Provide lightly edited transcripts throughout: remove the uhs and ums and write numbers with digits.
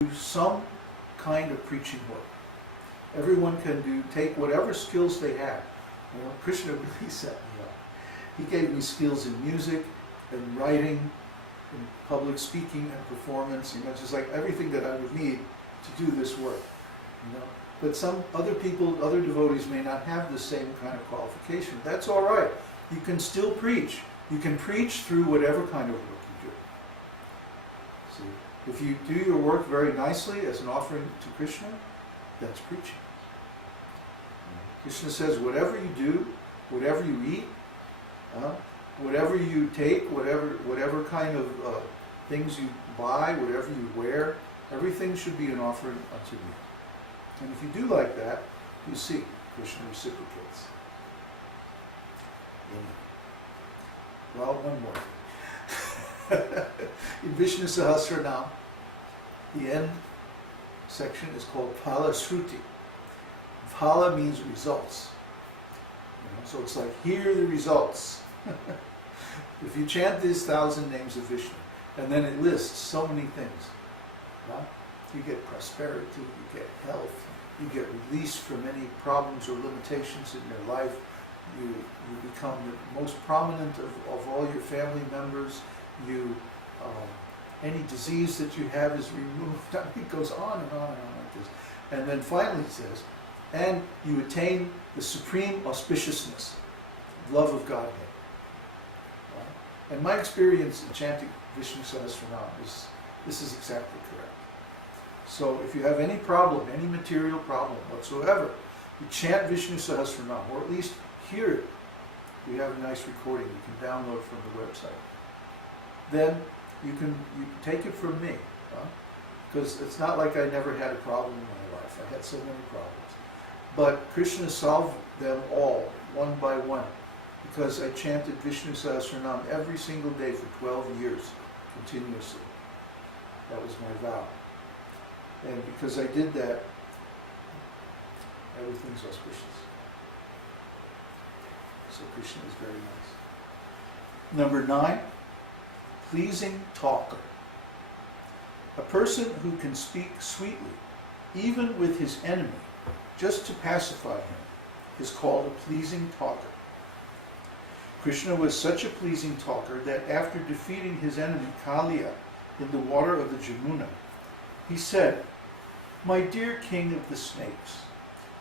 do some kind of preaching work. Everyone can take whatever skills they have. You know, Krishna really set me up. He gave me skills in music, in writing, in public speaking and performance, you know, just like everything that I would need to do this work. You know? But some other people, other devotees may not have the same kind of qualification. That's all right. You can still preach. You can preach through whatever kind of work you do. See, if you do your work very nicely as an offering to Krishna, that's preaching. Krishna says, whatever you do, whatever you eat, whatever you take, whatever kind of things you buy, whatever you wear, everything should be an offering unto me. And if you do like that, you see, Krishna reciprocates. Well, one more. In Vishnu Sahasranam, the end section is called Phala Shruti. Phala means results. You know, so it's like, here are the results. If you chant these 1,000 names of Vishnu, and then it lists so many things. You get prosperity, you get health, you get release from any problems or limitations in your life, you become the most prominent of all your family members, any disease that you have is removed. I mean, it goes on and on and on like this. And then finally it says, and you attain the supreme auspiciousness, love of Godhead. And my experience in chanting Vishnu Sahasranam is, this is exactly correct. So if you have any problem, any material problem whatsoever, you chant Vishnu Sahasranam, or at least hear it. We have a nice recording you can download from the website. Then you take it from me, because it's not like I never had a problem in my life. I had so many problems. But Krishna solved them all, one by one, because I chanted Vishnu Sahasranam every single day for 12 years, continuously. That was my vow. And because I did that, everything's auspicious. So Krishna is very nice. Number 9, pleasing talker. A person who can speak sweetly, even with his enemy, just to pacify him, is called a pleasing talker. Krishna was such a pleasing talker that after defeating his enemy Kaliya in the water of the Jamuna, he said, "My dear king of the snakes,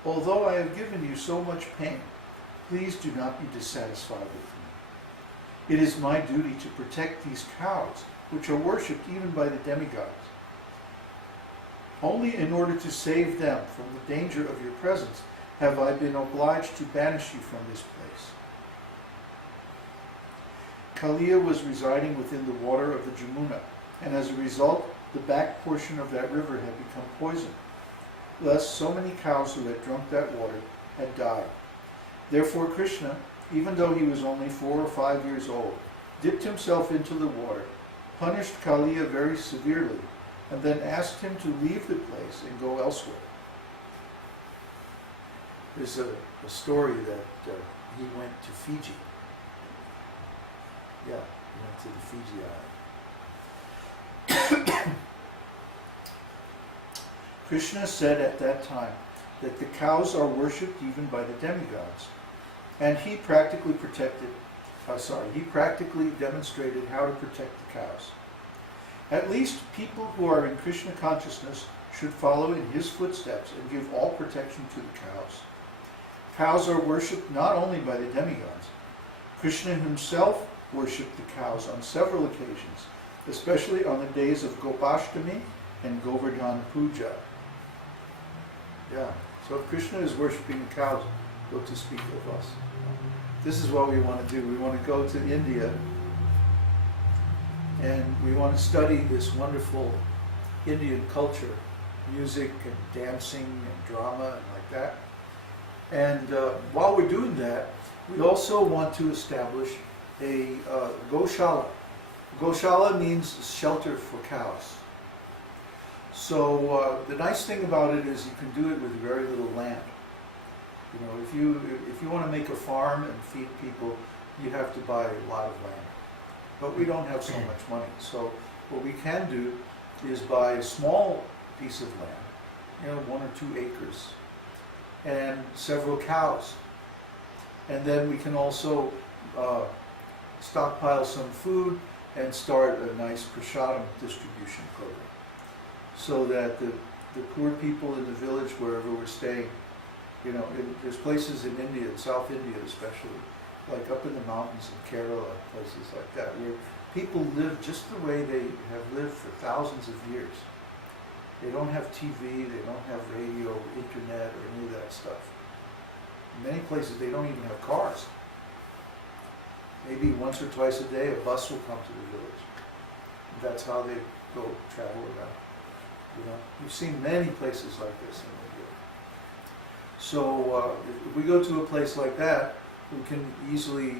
although I have given you so much pain, please do not be dissatisfied with me. It is my duty to protect these cows, which are worshipped even by the demigods. Only in order to save them from the danger of your presence have I been obliged to banish you from this place." Kaliya was residing within the water of the Jamuna, and as a result, the back portion of that river had become poisoned. Thus, so many cows who had drunk that water had died. Therefore, Krishna, even though he was only 4 or 5 years old, dipped himself into the water, punished Kaliya very severely, and then asked him to leave the place and go elsewhere. There's a story that he went to Fiji. Yeah, he went to the Fiji island. Krishna said at that time that the cows are worshipped even by the demigods, and he practically demonstrated how to protect the cows. At least people who are in Krishna consciousness should follow in his footsteps and give all protection to the cows. Cows are worshipped not only by the demigods. Krishna himself worshipped the cows on several occasions, especially on the days of Gopāṣṭamī and Govardhana Puja. Yeah, so if Krishna is worshipping the cows, what to speak of us? This is what we want to do. We want to go to India and we want to study this wonderful Indian culture, music and dancing and drama and like that. And while we're doing that, we also want to establish a Goshala. Goshala means shelter for cows. So the nice thing about it is you can do it with very little land. You know, if you want to make a farm and feed people, you have to buy a lot of land. But we don't have so much money. So what we can do is buy a small piece of land, 1 or 2 acres, and several cows. And then we can also stockpile some food and start a nice prasadam distribution program, so that the poor people in the village, wherever we're staying, there's places in India, in South India especially, like up in the mountains in Kerala, places like that, where people live just the way they have lived for thousands of years. They don't have TV, they don't have radio, internet, or any of that stuff. In many places they don't even have cars. Maybe once or twice a day a bus will come to the village. That's how they go travel around. We've seen many places like this in India. So if we go to a place like that, we can easily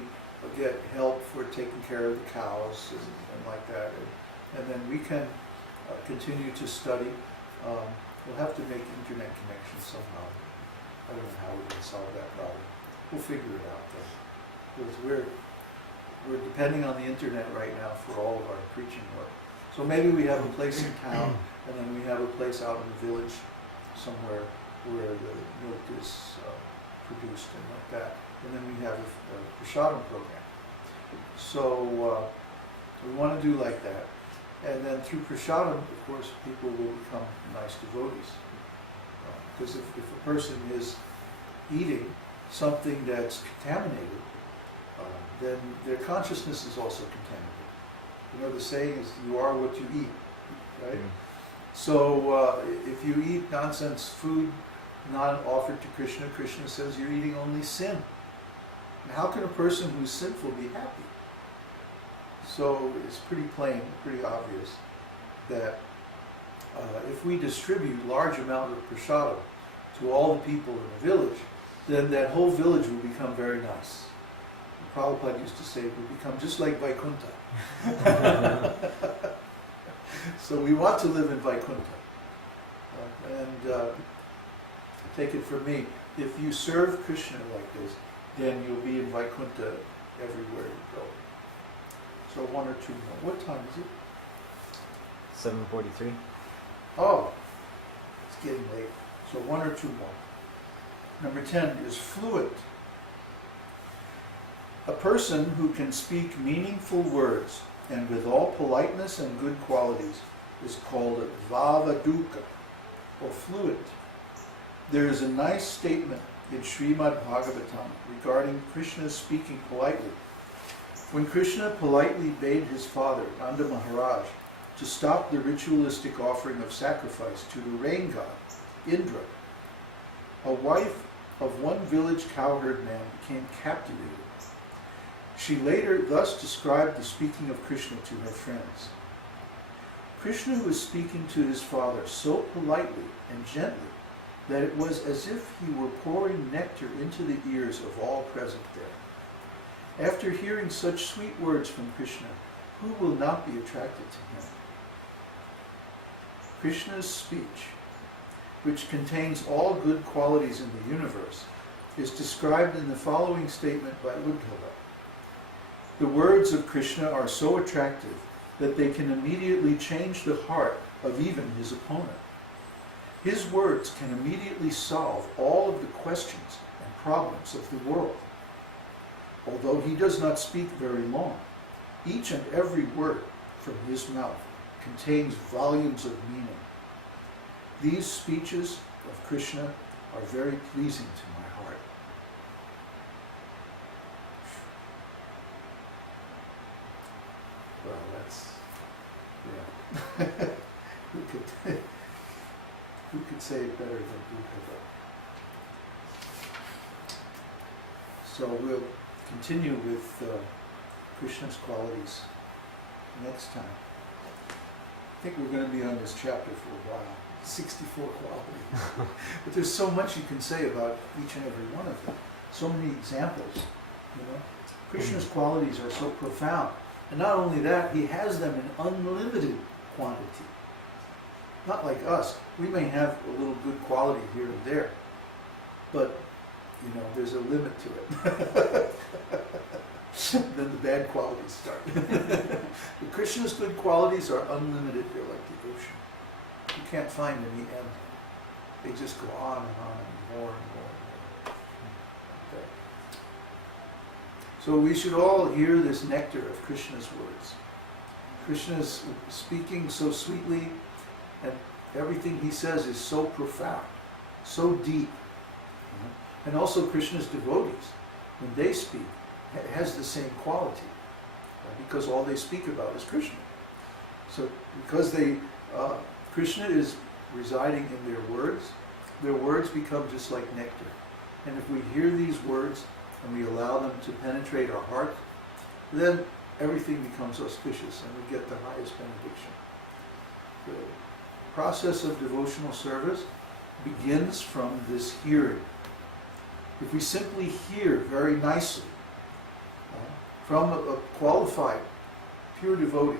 get help for taking care of the cows and like that. And then we can continue to study. We'll have to make internet connections somehow. I don't know how we're going to solve that problem. We'll figure it out though. Because we're depending on the internet right now for all of our preaching work. So maybe we have a place in town, and then we have a place out in the village somewhere where the milk is produced and like that. And then we have a prasadam program. So we want to do like that. And then through prasadam, of course, people will become nice devotees. Because if a person is eating something that's contaminated, then their consciousness is also contaminated. The saying is, you are what you eat, right? So if you eat nonsense food not offered to Krishna, Krishna says you're eating only sin. And how can a person who's sinful be happy? So it's pretty plain, pretty obvious that if we distribute large amount of prasadam to all the people in the village, then that whole village will become very nice. And Prabhupada used to say it will become just like Vaikuntha. So we want to live in Vaikuntha. Take it from me, if you serve Krishna like this, then you'll be in Vaikuntha everywhere you go. So 1 or 2 more. What time is it? 7:43. Oh, it's getting late. So 1 or 2 more. Number 10 is fluent. A person who can speak meaningful words and with all politeness and good qualities is called a vavaduka, or fluent. There is a nice statement in Śrīmad-Bhāgavatam regarding Krishna speaking politely. When Krishna politely bade his father, Nanda Maharaj, to stop the ritualistic offering of sacrifice to the rain god, Indra, a wife of one village cowherd man became captivated. She later thus described the speaking of Krishna to her friends. Krishna was speaking to his father so politely and gently that it was as if he were pouring nectar into the ears of all present there. After hearing such sweet words from Krishna, who will not be attracted to him? Krishna's speech, which contains all good qualities in the universe, is described in the following statement by Uddhava. The words of Krishna are so attractive that they can immediately change the heart of even his opponent. His words can immediately solve all of the questions and problems of the world. Although he does not speak very long, each and every word from his mouth contains volumes of meaning. These speeches of Krishna are very pleasing to my heart. Well, that's, yeah. Who could say it better than Uddhava? So we'll continue with Krishna's qualities next time. I think we're going to be on this chapter for a while. 64 qualities. But there's so much you can say about each and every one of them. So many examples, Krishna's qualities are so profound. And not only that, he has them in unlimited quantity. Not like us. We may have a little good quality here and there, but there's a limit to it. Then the bad qualities start. But Krishna's good qualities are unlimited. They're like the ocean. You can't find any end. They just go on and on and more and more and more. Okay. So we should all hear this nectar of Krishna's words. Krishna is speaking so sweetly, and everything he says is so profound, so deep. And also Krishna's devotees, when they speak, it has the same quality, because all they speak about is Krishna. So because Krishna is residing in their words become just like nectar. And if we hear these words and we allow them to penetrate our heart, then everything becomes auspicious and we get the highest benediction. The process of devotional service begins from this hearing. If we simply hear very nicely from a qualified, pure devotee,